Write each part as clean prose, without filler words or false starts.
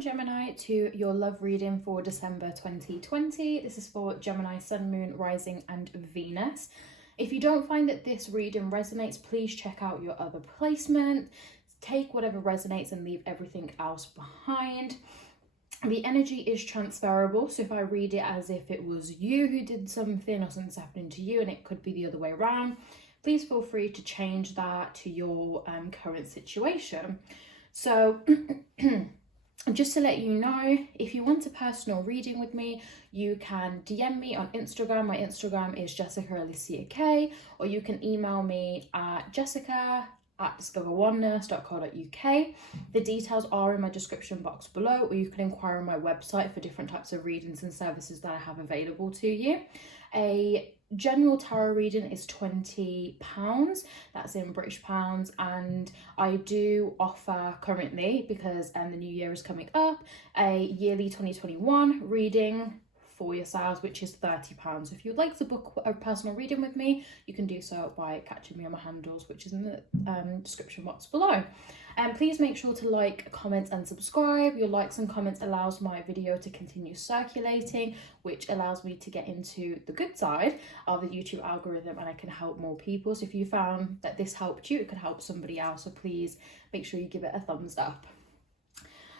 Gemini, to your love reading for December 2020. This is for Gemini, Sun, Moon, Rising and Venus. If you don't find that this reading resonates, please check out your other placement. Take whatever resonates and leave everything else behind. The energy is transferable, so if I read it as if it was you who did something or something's happening to you and it could be the other way around, please feel free to change that to your current situation. So just to let you know, if you want a personal reading with me, you can DM me on Instagram. My Instagram is Jessica Alicia K, or you can email me at jessica@discoveroneness.co.uk. The details are in my description box below, or you can inquire on my website for different types of readings and services that I have available to you. A general tarot reading is £20, that's in British pounds, and I do offer currently, because the new year is coming up, a yearly 2021 reading for yourselves, which is £30. So if you'd like to book a personal reading with me, you can do so by catching me on my handles, which is in the description box below. And please make sure to like, comment and subscribe. Your likes and comments allows my video to continue circulating, which allows me to get into the good side of the YouTube algorithm and I can help more people. So if you found that this helped you, it could help somebody else, so please make sure you give it a thumbs up.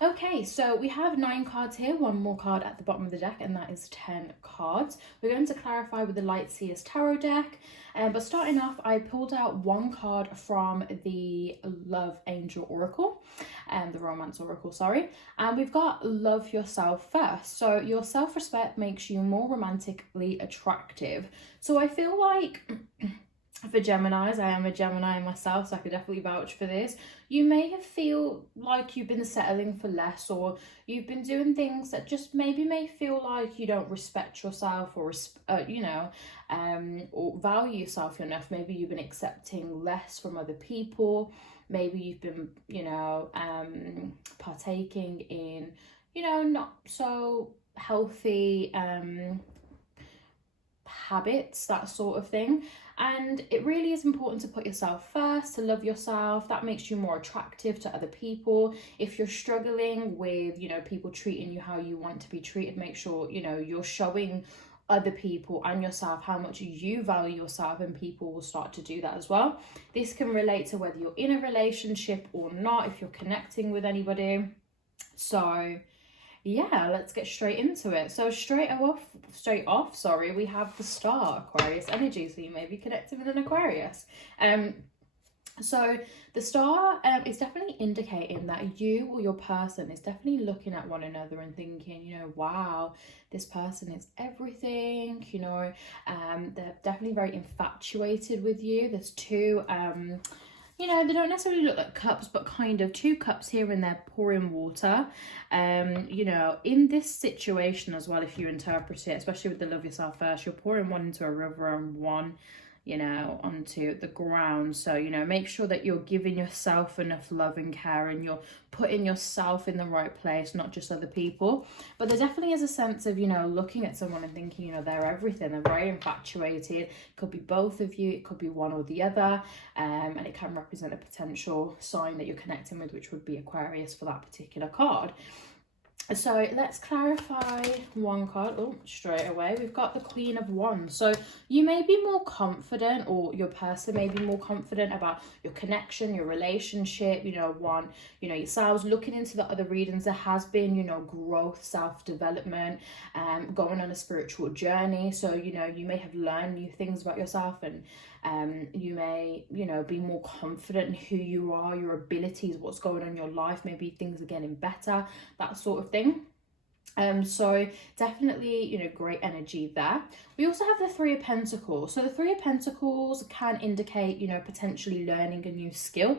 Okay, so we have 9 cards here, one more card at the bottom of the deck, and that is 10 cards. We're going to clarify with the Light Seers Tarot deck, but starting off, I pulled out one card from the Love Angel Oracle, the Romance Oracle, sorry, and we've got Love Yourself First. So your self-respect makes you more romantically attractive. So I feel like for Geminis, I am a Gemini myself, so I could definitely vouch for this. You may feel like you've been settling for less, or you've been doing things that just maybe may feel like you don't respect yourself or or value yourself enough. Maybe you've been accepting less from other people. Maybe you've been, partaking in, not so healthy habits, that sort of thing. And it really is important to put yourself first, to love yourself. That makes you more attractive to other people. If you're struggling with, people treating you how you want to be treated, make sure, you're showing other people and yourself how much you value yourself, and people will start to do that as well. This can relate to whether you're in a relationship or not, if you're connecting with anybody. So yeah, let's get straight into it. So straight off, we have the Star, Aquarius energy, so you may be connected with an Aquarius. So the Star is definitely indicating that you or your person is definitely looking at one another and thinking, wow, this person is everything, they're definitely very infatuated with you. There's two they don't necessarily look like cups, but kind of 2 cups here and there pouring water. In this situation as well, if you interpret it, especially with the Love Yourself First, you're pouring one into a river and one, onto the ground. So, make sure that you're giving yourself enough love and care, and you're putting yourself in the right place, not just other people. But there definitely is a sense of, looking at someone and thinking, they're everything. They're very infatuated. It could be both of you. It could be one or the other. And it can represent a potential sign that you're connecting with, which would be Aquarius for that particular card. So let's clarify one card. Straight away we've got the Queen of Wands. So you may be more confident, or your person may be more confident about your connection, your relationship, yourselves. Looking into the other readings, there has been, growth, self-development, going on a spiritual journey. So, you may have learned new things about yourself, and you may, be more confident in who you are, your abilities, what's going on in your life. Maybe things are getting better, that sort of thing. So definitely, great energy there. We also have the 3 of Pentacles. So the 3 of Pentacles can indicate, potentially learning a new skill,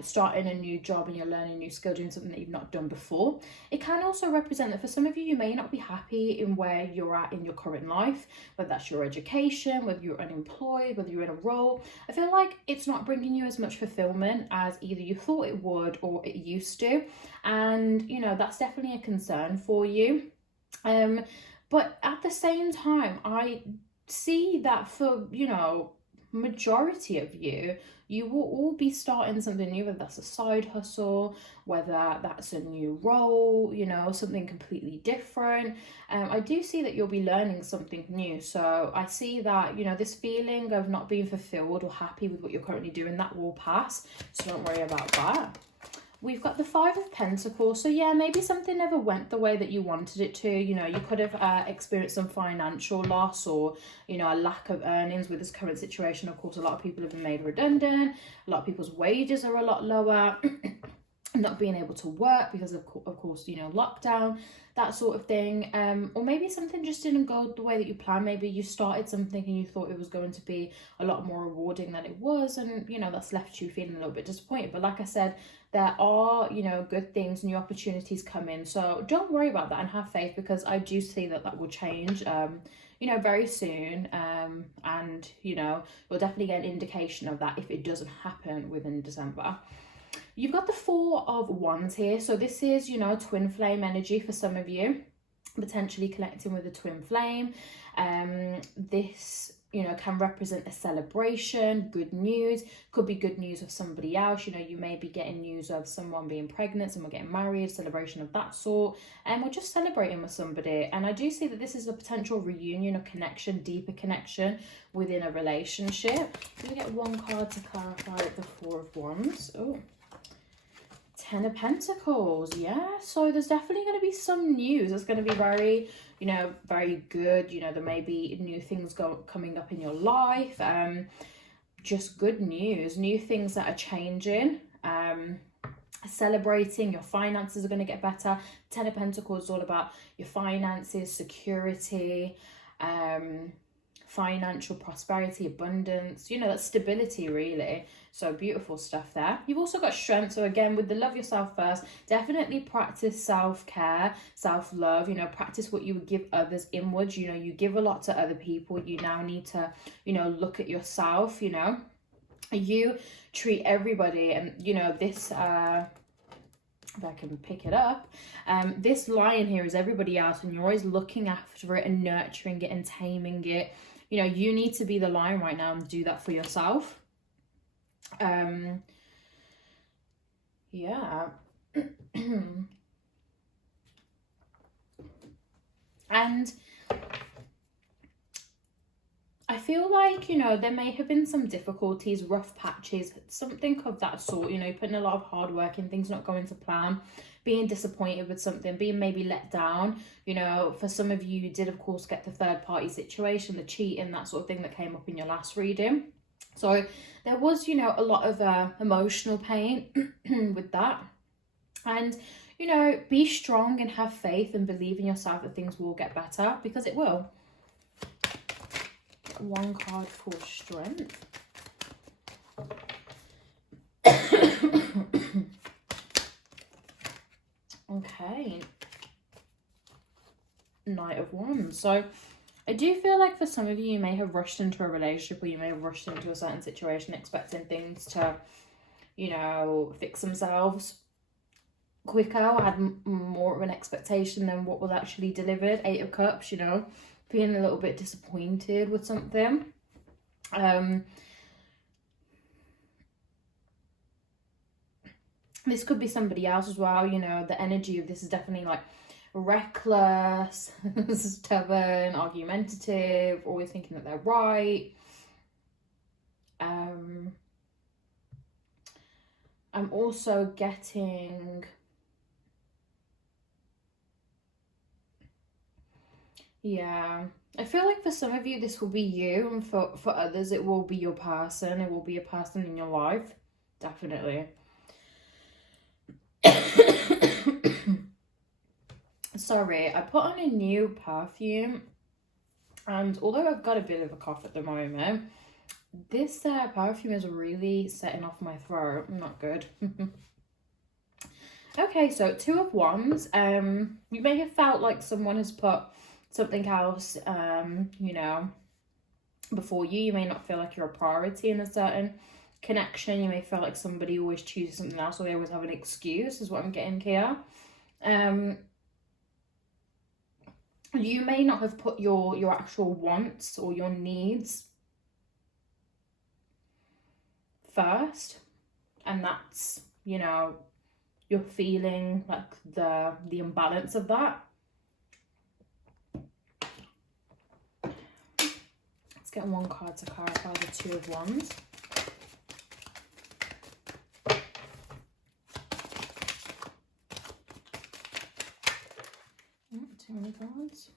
starting a new job, and you're learning a new skill, doing something that you've not done before. It can also represent that for some of you, you may not be happy in where you're at in your current life, whether that's your education, whether you're unemployed, whether you're in a role. I feel like it's not bringing you as much fulfillment as either you thought it would or it used to. And, that's definitely a concern for you. But at the same time, I see that for, majority of you, you will all be starting something new, whether that's a side hustle, whether that's a new role, you know, something completely different. I do see that you'll be learning something new. So I see that, you know, this feeling of not being fulfilled or happy with what you're currently doing, that will pass. So don't worry about that. We've got the Five of Pentacles. So yeah, maybe something never went the way that you wanted it to. You know, you could have experienced some financial loss, or, you know, a lack of earnings with this current situation. Of course, a lot of people have been made redundant. A lot of people's wages are a lot lower. Not being able to work because of course, you know, lockdown, that sort of thing. Or maybe something just didn't go the way that you planned. Maybe you started something and you thought it was going to be a lot more rewarding than it was, and, you know, that's left you feeling a little bit disappointed. But like I said, there are, you know, good things, new opportunities coming. So don't worry about that and have faith, because I do see that that will change, you know, very soon. And, you know, you'll definitely get an indication of that if it doesn't happen within December. You've got the Four of Wands here. So this is, you know, twin flame energy for some of you, potentially connecting with a twin flame. This, you know, can represent a celebration, good news. Could be good news of somebody else. You know, you may be getting news of someone being pregnant, someone getting married, celebration of that sort. And we're just celebrating with somebody. And I do see that this is a potential reunion, a connection, deeper connection within a relationship. Can we get one card to clarify the Four of Wands? Oh. Ten of Pentacles, yeah. So there's definitely going to be some news. It's going to be very, you know, very good. You know, there may be new things coming up in your life. Just good news, new things that are changing. Celebrating, your finances are going to get better. Ten of Pentacles is all about your finances, security, financial prosperity, abundance, you know, that stability really. So beautiful stuff there. You've also got strength. So again, with the love yourself first, definitely practice self-care, self-love, you know, practice what you would give others inwards. You know, you give a lot to other people. You now need to, you know, look at yourself, you know. You treat everybody, and, you know, this, if I can pick it up, this lion here is everybody else, and you're always looking after it and nurturing it and taming it. You know, you need to be the lion right now and do that for yourself. Yeah. And I feel like, you know, there may have been some difficulties, rough patches, something of that sort. You know, putting a lot of hard work in, things not going to plan, being disappointed with something, being maybe let down. You know, for some of you, you did, of course, get the third party situation, the cheating, that sort of thing that came up in your last reading. So there was, you know, a lot of emotional pain with that. And, you know, be strong and have faith and believe in yourself that things will get better, because it will. One card for strength. Okay. Knight of Wands. So I do feel like for some of you, you may have rushed into a relationship, or you may have rushed into a certain situation expecting things to, you know, fix themselves quicker, or had more of an expectation than what was actually delivered. Eight of Cups, you know, feeling a little bit disappointed with something. This could be somebody else as well. You know, the energy of this is definitely like reckless, stubborn, argumentative, always thinking that they're right. I'm also getting, yeah, I feel like for some of you this will be you, and for others it will be your person. It will be a person in your life, definitely. Sorry, I put on a new perfume, and although I've got a bit of a cough at the moment, this perfume is really setting off my throat. Not good. Okay, so Two of Wands. You may have felt like someone has put something else, you know, before you. You may not feel like you're a priority in a certain connection. You may feel like somebody always chooses something else, or they always have an excuse, is what I'm getting here. You may not have put your actual wants or your needs first, and that's, you know, you're feeling like the imbalance of that. Let's get one card to clarify the Two of Wands. Too many cards.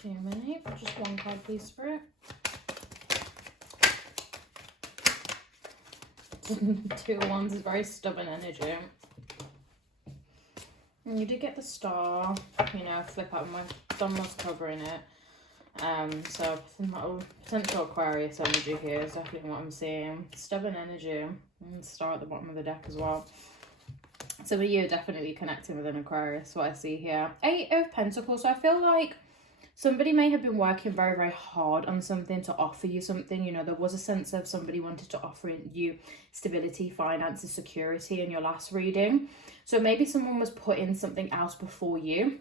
Gemini, just one card please for it. Two of Wands is very stubborn energy. And you did get the Star, you know, flip out, my thumb was covering it. So potential Aquarius energy here is definitely what I'm seeing. Stubborn energy, and Star at the bottom of the deck as well. So you're definitely connecting with an Aquarius, what I see here. Eight of Pentacles, so I feel like somebody may have been working very, very hard on something to offer you something. You know, there was a sense of somebody wanted to offer you stability, finances, security in your last reading. So maybe someone was putting something else before you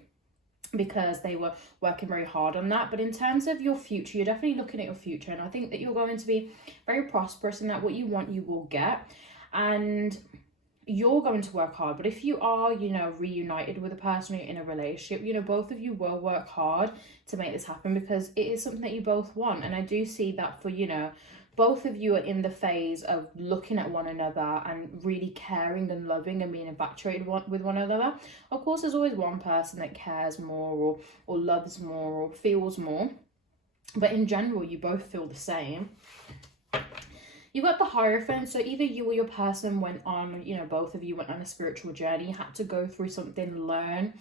because they were working very hard on that. But in terms of your future, you're definitely looking at your future. And I think that you're going to be very prosperous and that what you want, you will get. And you're going to work hard. But if you are, you know, reunited with a person, or you're in a relationship, you know, both of you will work hard to make this happen because it is something that you both want. And I do see that for, you know, both of you are in the phase of looking at one another and really caring and loving and being infatuated with one another. Of course, there's always one person that cares more or loves more or feels more. But in general, you both feel the same. You got the Hierophant, so either you or your person went on, you know, both of you went on a spiritual journey. You had to go through something, learn,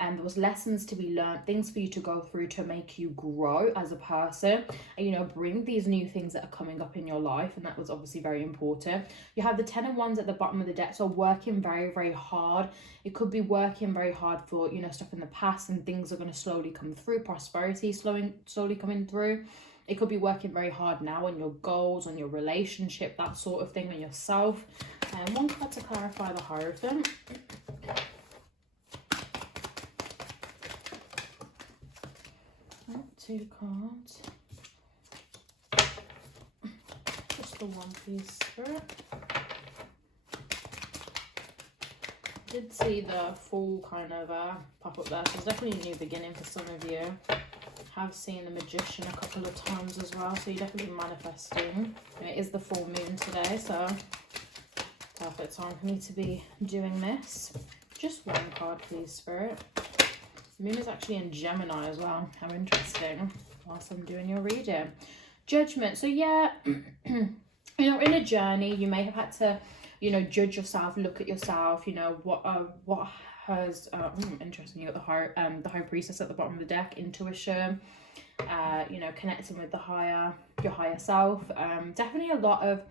and there was lessons to be learned, things for you to go through to make you grow as a person, and, you know, bring these new things that are coming up in your life, and that was obviously very important. You have the Ten of Wands at the bottom of the deck, so working very, very hard. It could be working very hard for, you know, stuff in the past, and things are going to slowly come through, prosperity slowly coming through. It could be working very hard now on your goals, on your relationship, that sort of thing, on yourself. And one card to clarify the Hierophant. Two cards. Just the one piece Spirit. Did see the full kind of pop up there. So it's definitely a new beginning for some of you. Have seen the Magician a couple of times as well, so you're definitely manifesting. And it is the full moon today, so perfect time for me to be doing this. Just one card please, Spirit. The moon is actually in Gemini as well. How interesting. Whilst I'm doing your reading. Judgment. So yeah, you know, in a journey, you may have had to, you know, judge yourself, look at yourself, you know, what has interesting. You got the High Priestess at the bottom of the deck. Intuition, you know, connecting with your higher self. Definitely a lot of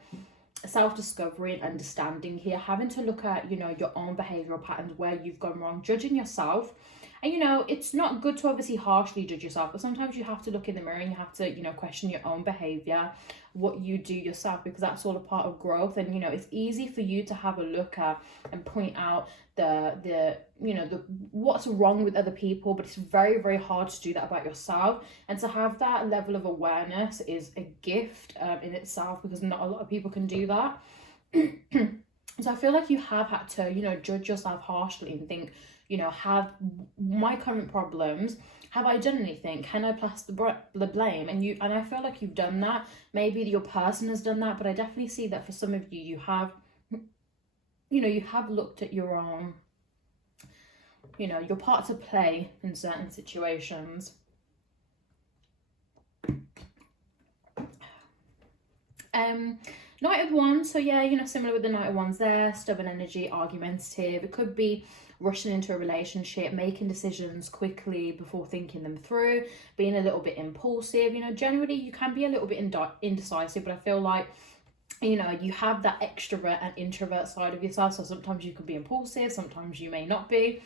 self-discovery and understanding here, having to look at, you know, your own behavioral patterns, where you've gone wrong, judging yourself. And, you know, it's not good to obviously harshly judge yourself, but sometimes you have to look in the mirror and you have to, you know, question your own behavior, what you do yourself, because that's all a part of growth. And, you know, it's easy for you to have a look at and point out the you know, the what's wrong with other people, but it's very, very hard to do that about yourself. And to have that level of awareness is a gift in itself, because not a lot of people can do that. So I feel like you have had to, you know, judge yourself harshly and think, you know, have my current problems, have I done anything? Can I pass the blame? And I feel like you've done that. Maybe your person has done that, but I definitely see that for some of you, you have, you know, you have looked at your own, you know, your part to play in certain situations. Knight of Wands, so yeah, you know, similar with the Knight of Wands there, stubborn energy, argumentative. It could be rushing into a relationship, making decisions quickly before thinking them through, being a little bit impulsive. You know, generally you can be a little bit indecisive, but I feel like you know, you have that extrovert and introvert side of yourself. So sometimes you can be impulsive, sometimes you may not be.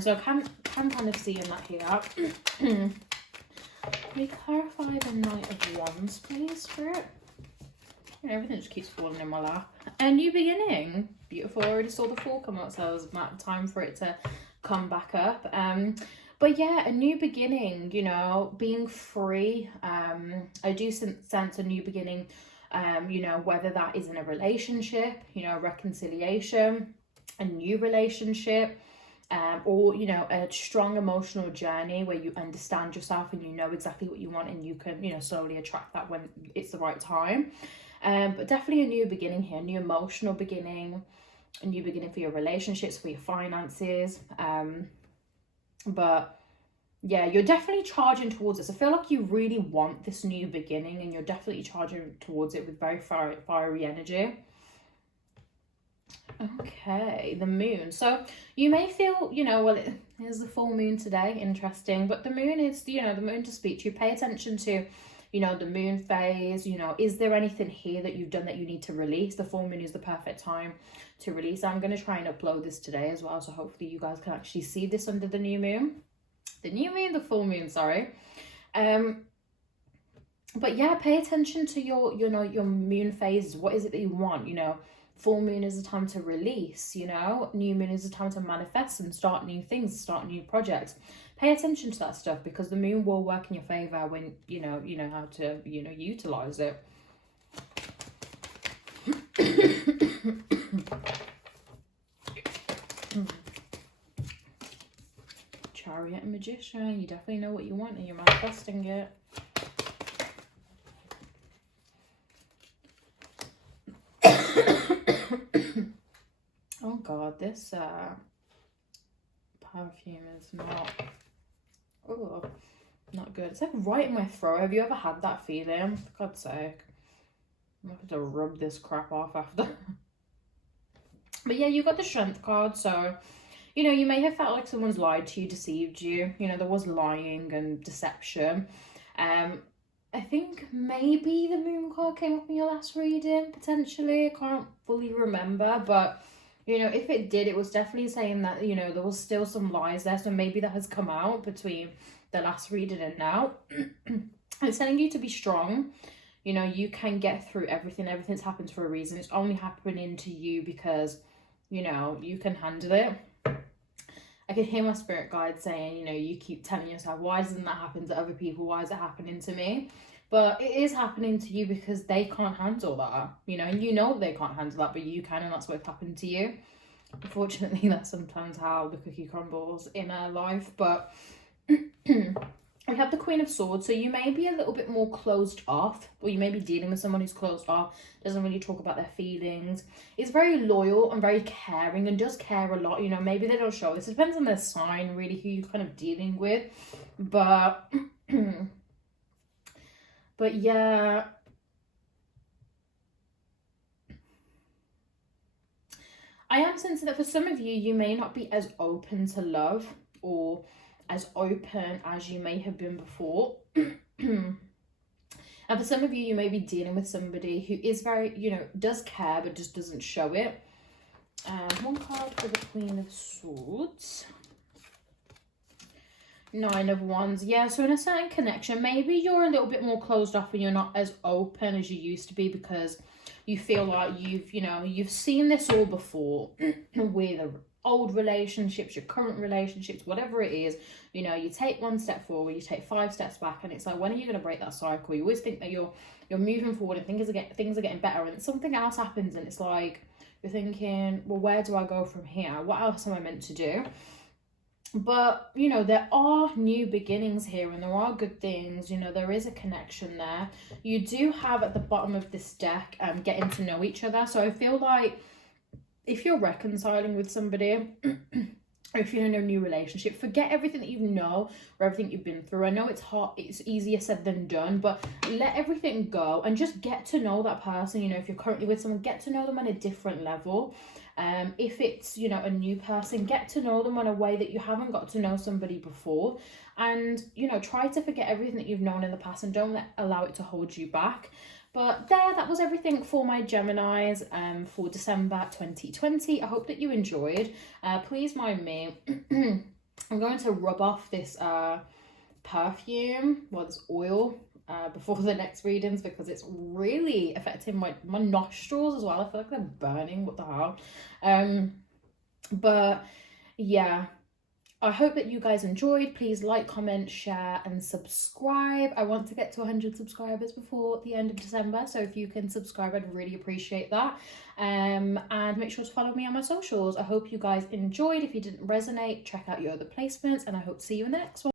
So I can kind of see in that here. Can we clarify the Knight of Wands, please, Spirit? Everything just keeps falling in my lap. A new beginning. Beautiful. I already saw the Fool come out, so it was time for it to come back up. But yeah, a new beginning, you know, being free. I do sense a new beginning, you know, whether that is in a relationship, you know, reconciliation, a new relationship, or, you know, a strong emotional journey where you understand yourself and you know exactly what you want, and you can, you know, slowly attract that when it's the right time. But definitely a new beginning here, a new emotional beginning, a new beginning for your relationships, for your finances. But yeah, you're definitely charging towards this. I feel like you really want this new beginning, and you're definitely charging towards it with very fiery energy. Okay, the moon. So you may feel, you know, well, here's the full moon today, interesting, but the moon is, you know, the moon to speak to you. Pay attention to, you know, the moon phase. You know, is there anything here that you've done that you need to release? The full moon is the perfect time to release. I'm going to try and upload this today as well, so hopefully you guys can actually see this under the new moon. The full moon, sorry. But yeah, pay attention to your, you know, your moon phases. What is it that you want? You know, full moon is a time to release, you know, new moon is a time to manifest and start new things, start new projects. Pay attention to that stuff, because the moon will work in your favor when, you know how to, you know, utilize it. Chariot and Magician, you definitely know what you want and you're manifesting it. Oh god, this perfume is not, oh, not good. It's like right in my throat. Have you ever had that feeling? For God's sake, I'm gonna have to rub this crap off after. But yeah, you got the Strength card, so, you know, you may have felt like someone's lied to you, deceived you. You know, there was lying and deception. I think maybe the moon card came up in your last reading, potentially. I can't fully remember, but, you know, if it did, it was definitely saying that, you know, there was still some lies there. So maybe that has come out between the last reading and now. It's telling you to be strong. You know, you can get through everything. Everything's happened for a reason. It's only happening to you because, you know, you can handle it. I can hear my spirit guide saying, you know, you keep telling yourself, why doesn't that happen to other people? Why is it happening to me? But it is happening to you because they can't handle that, you know, and you know they can't handle that, but you can, and that's what's happened to you. Unfortunately, that's sometimes how the cookie crumbles in our life. But we have the Queen of Swords, so you may be a little bit more closed off, or you may be dealing with someone who's closed off, doesn't really talk about their feelings, is very loyal and very caring and does care a lot. You know, maybe they don't show this. It depends on their sign, really, who you're kind of dealing with. But but yeah, I am sensing that for some of you, you may not be as open to love, or as open as you may have been before. And for some of you, you may be dealing with somebody who is very, you know, does care but just doesn't show it. One card for the Queen of Swords. Nine of Wands. Yeah, so in a certain connection, maybe you're a little bit more closed off and you're not as open as you used to be, because you feel like you've seen this all before with old relationships, your current relationships, whatever it is. You know, you take one step forward, you take 5 steps back, and it's like, when are you going to break that cycle? You always think that you're moving forward and things are getting better, and something else happens, and it's like you're thinking, well, where do I go from here? What else am I meant to do? But, you know, there are new beginnings here, and there are good things. You know, there is a connection there. You do have at the bottom of this deck getting to know each other. So I feel like if you're reconciling with somebody, or if you're in a new relationship, forget everything that you know or everything you've been through. I know it's hard, it's easier said than done, but let everything go and just get to know that person. You know, if you're currently with someone, get to know them on a different level. If it's, you know, a new person, get to know them in a way that you haven't got to know somebody before. And, you know, try to forget everything that you've known in the past, and don't allow it to hold you back. But that was everything for my Geminis for December 2020. I hope that you enjoyed. Please mind me. I'm going to rub off this perfume, well, this oil, before the next readings, because it's really affecting my nostrils as well. I feel like they're burning. What the hell? But yeah, I hope that you guys enjoyed. Please like, comment, share, and subscribe. I want to get to 100 subscribers before the end of December, so if you can subscribe, I'd really appreciate that. And make sure to follow me on my socials. I hope you guys enjoyed. If you didn't resonate, check out your other placements, and I hope to see you in the next one.